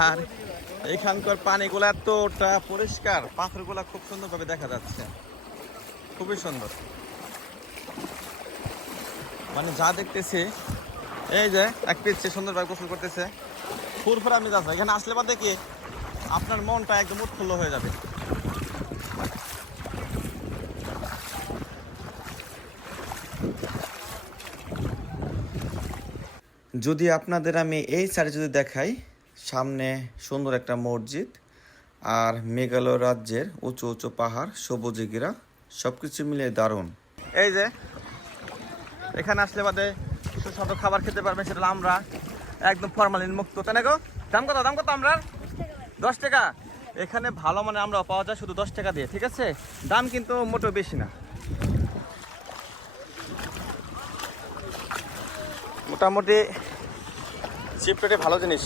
আর এখানকার পানিগুলো এতটা পরিষ্কার, পাথরগুলা খুব সুন্দরভাবে দেখা যাচ্ছে, খুবই সুন্দর। মানে যা দেখতেছি, এই যে এক পিচ্ছে সুন্দরভাবে গোসল করতেছে, ফুরফুরা আমি যাচ্ছে। এখানে আসলে বা দেখি আপনার মনটা একদম উৎফুল্ল হয়ে যাবে। যদি আপনাদের আমি এই সাইডে যদি দেখাই, সামনে সুন্দর একটা মসজিদ, আর মেঘালয় রাজ্যের উঁচু উঁচু পাহাড়, সবুজে ঘেরা, সব কিছু মিলে দারুণ। এই যে এখানে আসলে বাদে সুস্বাদু খাবার খেতে পারবেন, সেটা আমরা একদম ফরমালিন মুক্ত, তাই না গো? দাম কত, দাম কত? আমরা 10 টাকা। এখানে ভালো মানে আমরা পাওয়া যায় শুধু 10 টাকা দিয়ে, ঠিক আছে? দাম কিন্তু মোটেও বেশি না, মোটামুটি চিপ রেটে ভালো জিনিস।